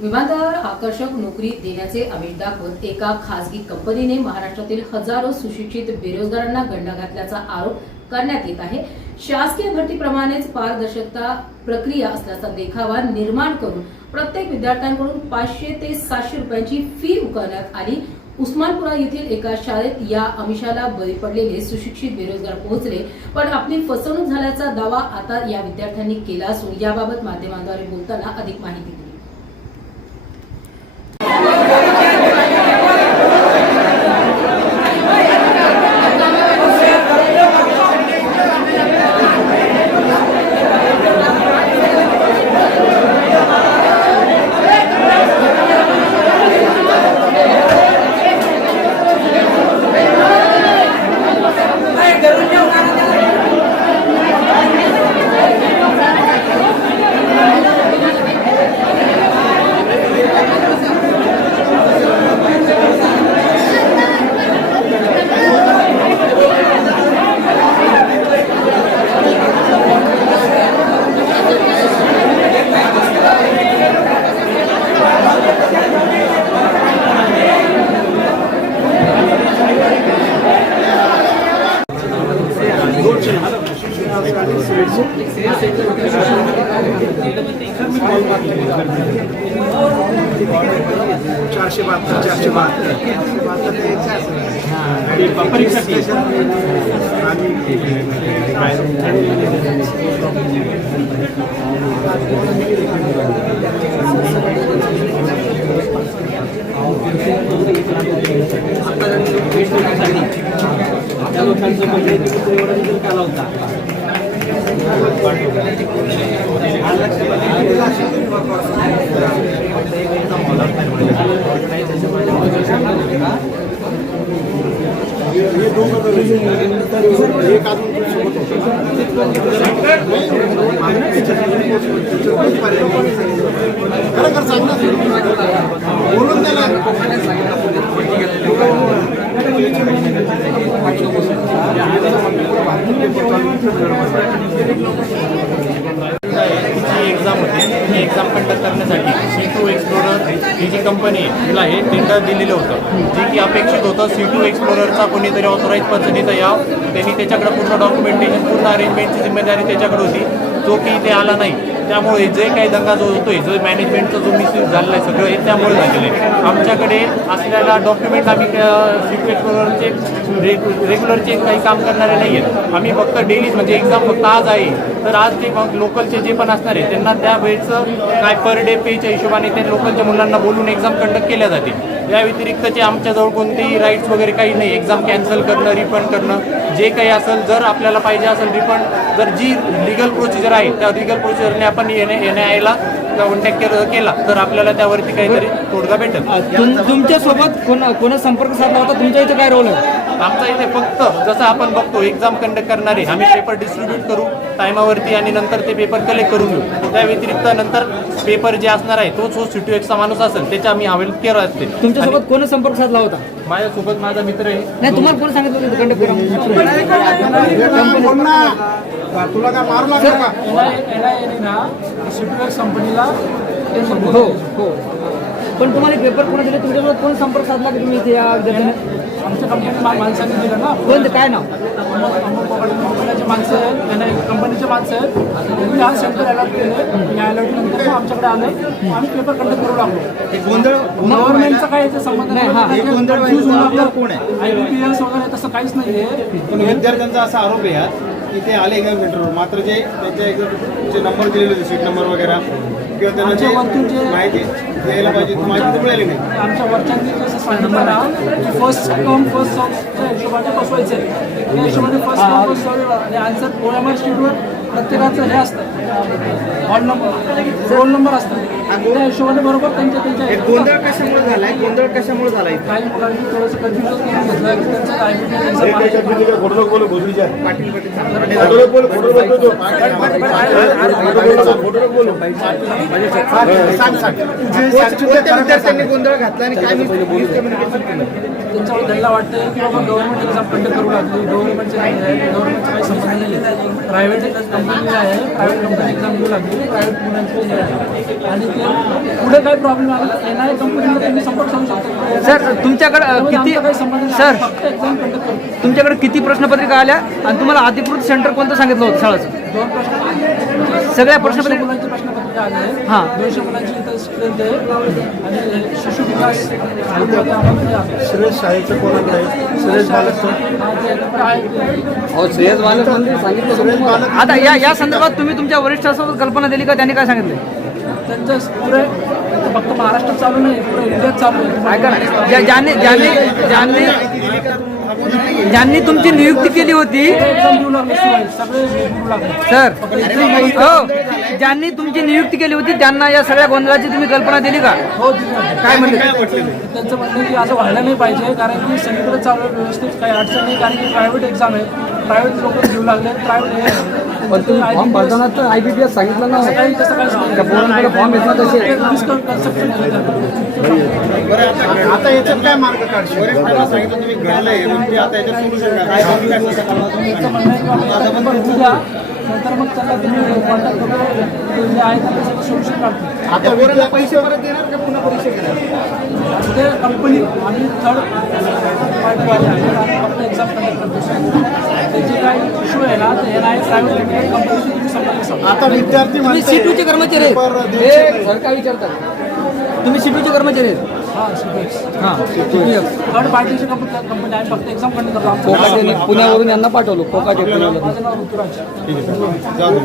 विमानतळावर आकर्षक नोकरी देण्याचे आमिष दाखवत एका खासगी कंपनीने महाराष्ट्रातील हजारो सुशिक्षित बेरोजगारांना गंडा घातल्याचा आरोप करण्यात येत आहे। शासकीय भरतीप्रमाणेच पारदर्शकता प्रक्रिया असल्याचा देखावा निर्माण करून प्रत्येक विद्यार्थ्यांकडून 500 ते 700 रुपयांची फी उकळण्यात आली। उस्मानपुरा येथील एका शाळेत या आमिषाला बळी पडलेले सुशिक्षित बेरोजगार पोहोचले, पण आपली फसवणूक झाल्याचा दावा आता या विद्यार्थ्यांनी केला असून याबाबत माध्यमांद्वारे बोलताना अधिक माहिती दिली। एग्जाम होती, ही एग्जाम कंडक्ट करण्यासाठी C2 एक्सप्लोरर ही जी कंपनी आहे तिला हे टेंडर दिलेलं होतं, जे की अपेक्षित होतं C2 एक्सप्लोररचा कोणीतरी ऑथोराईज पर्सन इथं यावं, त्यांनी त्याच्याकडे पूर्ण डॉक्युमेंटेशन पूर्ण अरेंजमेंटची जिम्मेदारी त्याच्याकडे होती, जो की इथे आला नाही। त्यामुळे जे काही दंगा जो होतोय, जो मॅनेजमेंटचा जो मिसयूज झालेला आहे सगळं हे त्यामुळे झालेलं आहे। आमच्याकडे असलेला डॉक्युमेंट आम्ही C2 एक्सप्लोररचे रेग्युलरचे काही काम करणारे नाही आहेत, आम्ही फक्त डेली म्हणजे एक्झाम फक्त आज आहे तर आज ते मग लोकलचे जे पण असणार आहे त्यांना त्या वेळेचं काय पर डे पेच्या हिशोबाने त्या लोकलच्या मुलांना बोलून एक्झाम कंडक्ट केल्या जाते। या व्यतिरिक्तचे आमच्याजवळ कोणतेही राईट्स वगैरे काही नाही, एक्झाम कॅन्सल करणं, रिफंड करणं जे काही असेल, जर आपल्याला पाहिजे असेल रिफंड, जर जी लिगल प्रोसिजर आहे त्या लिगल प्रोसिजरने आपण NIA कॉन्टॅक्ट केला तर आपल्याला त्यावरती काहीतरी तोडगा भेटेल। तुमच्यासोबत कोणा संपर्क साधला होता? तुमच्या इथे काय रोल आहे? आमचा इथे फक्त जसं आपण बघतो एक्झाम कंडक्ट करणारे आम्ही पेपर डिस्ट्रीब्यूट करू टायमावरती आणि नंतर ते पेपर कलेक्ट करून घेऊ। त्या व्यतिरिक्त नंतर पेपर जे असणार आहे तोच C2 एक्सचा माणूस असेल त्याच्या आम्ही हवेल केअर असते। तुमच्यासोबत कोण संपर्क साधला होता? माझ्यासोबत माझा मित्र आहे। नाही, तुम्हाला कोण सांगितलं होतं कंडक्ट करा? तुला काय मारू लागला का? C2 एक्स कंपनीला हो हो, पण तुम्हाला पेपर कोणा दिले? तुमच्यासोबत कोण संपर्क साधला की तुम्ही इथे या विद्यार्थ्याने? आमच्या कंपनीने माणसांनी दिलं ना। कोणतं काय नाव? कंपनीचे माणसं आहेत, त्यांना कंपनीचे माणसं आहेत, त्यांनी आज सेंटर अलर्ट केले, अलर्ट नंतर आमच्याकडे आलं, आम्ही पेपर कंडक्ट करू लागलो। गव्हर्नमेंटचा काही याचा संबंध नाही। कोण आहे? IBPS वगैरे तसं काहीच नाही आहे। पण विद्यार्थ्यांचा असा आरोप आहे यार की ते आले एक्झाम सेंटरवर, मात्र जे त्यांच्या एक्झामचे नंबर दिलेले होते, सीट नंबर वगैरे किंवा त्यांना जे माहिती द्यायला पाहिजे ती माहिती तर मिळाली नाही। आमच्या वरच्यांनी जसं सांगितलं ना की फर्स्ट कम फर्स्ट सर्वच्या हिशोबाने बसवायचं आहे, त्या हिशोबाने फर्स्ट कम फर्स्ट सर्व आणि आन्सर OMR शीटवर प्रत्येकाचं हे असतं, रोल नंबर असतं, त्या हिशोबाने बरोबर त्यांच्या गोंधळ कशामुळे झालाय? गोंधळ कशामुळे झालाय? काही मुलांनी थोडंसं कन्फ्युजन करून घेतलं की त्यांचं विद्यार्थ्यांनी गोंधळ घातला आणि काय मिसकम्युनिकेशन केलं? त्यांच्यावर त्यांना वाटतं की बाबा गव्हर्नमेंट एक्झाम कंडक्ट करू लागली, गव्हर्नमेंटचे नाही आहे, गव्हर्नमेंटचा काही संबंध नाही आहे, प्रायव्हेट कंपनी आहे, प्रायव्हेट कंपनी एक्झाम घेऊ लागली, ते प्रायव्हेट मुलांचे हे आहे. आणि ते पुढे काही प्रॉब्लेम आला NIA कंपनीला तुम्ही संपर्क साधू शकता. सर तुमच्याकडे किती काही संबंध नाही. सर फक्त एक्झाम कंडक्ट करतो. तुमच्याकडे किती प्रश्नपत्रिका आल्या आणि तुम्हाला अधिकृत सेंटर कोणतं सांगितलं होतं शाळेचं? 2 प्रश्न सगळ्या 200 प्रश्नपत्रिका मुलांची प्रश्नपत्रिका आली आहे. हां. 200 मुलांची इथं स्ट्रेंथ आहे आणि शिशु विकास स्कूलमध्ये आम्हाला ते आहे. सुरेश शाळेचं कोणाकडे आहे सुरेश बालक हा, ते इकडे आहे. श्रेयस बालक सांगितलं. आता या संदर्भात तुम्ही तुमच्या वरिष्ठांसोबत कल्पना दिली का? त्यांनी काय सांगितलं? त्यांचं पुढे फक्त महाराष्ट्रात चालू नाही, पुढे इंडियात चालू आहे. ऐका ना, ज्यांनी तुमची नियुक्ती केली होती एक्झाम देऊ लागले students, सगळे देऊ लागले. सर हो, ज्यांनी तुमची नियुक्ती केली होती त्यांना या सगळ्या गोंधळाची तुम्ही कल्पना दिली का? हो, दिली आहे. काय म्हणले? त्यांचं म्हणणं आहे की असं व्हायला नाही पाहिजे, कारण की सगळीकडे चालू आहे व्यवस्थित, काही अडचण नाही. कारण की प्रायव्हेट एक्झाम आहे, प्रायव्हेट लोक घेऊ लागले, प्रायव्हेट पण तुम्ही फॉर्म भरताना तर IBPS सांगितलं ना. काही तसं काहीच नाही. पोरांकडे फॉर्म येतात तसे. आता याच्यात काय मार्ग काढशील? वरिष्ठांना सांगितलं तुम्ही घडलंय म्हणजे आता याच्यात सोल्युशन काय? तुम्ही काय सांगता? त्यांचं म्हणणं आहे की बाबा आता पण बघू द्या, नंतर मग त्यांना तुम्ही कॉन्टॅक्ट करून जे आहे त्याचं सोल्युशन काढतो. आता वरला पैसे परत देणार का पुन्हा परीक्षा घेणार? ते कंपनी आम्ही थर्ड पार्टीवाले आहे, आम्ही फक्त एक्झाम कंडक्ट करतो. त्याचे काही इश्यू आहे ना, ते NIA प्रायव्हेट कंपनीशी तुम्ही संपर्क साधा. आता विद्यार्थी तुम्ही म्हणताय, C2 चे कर्मचारी पेपर आहेत. देऊ हे सर काय विचारतात? तुम्ही C2 चे कर्मचारी आहेत? हां, CPX. हां. थर्ड पार्टीची कंपनी आहे, फक्त एक्झाम कंडक्ट करतो. आमचं कोकाटेने पुण्यावरून यांना पाठवलं. कोकाटे पुण्याला. माझं नाव ऋतुराज. ठीक आहे. जाऊ दे.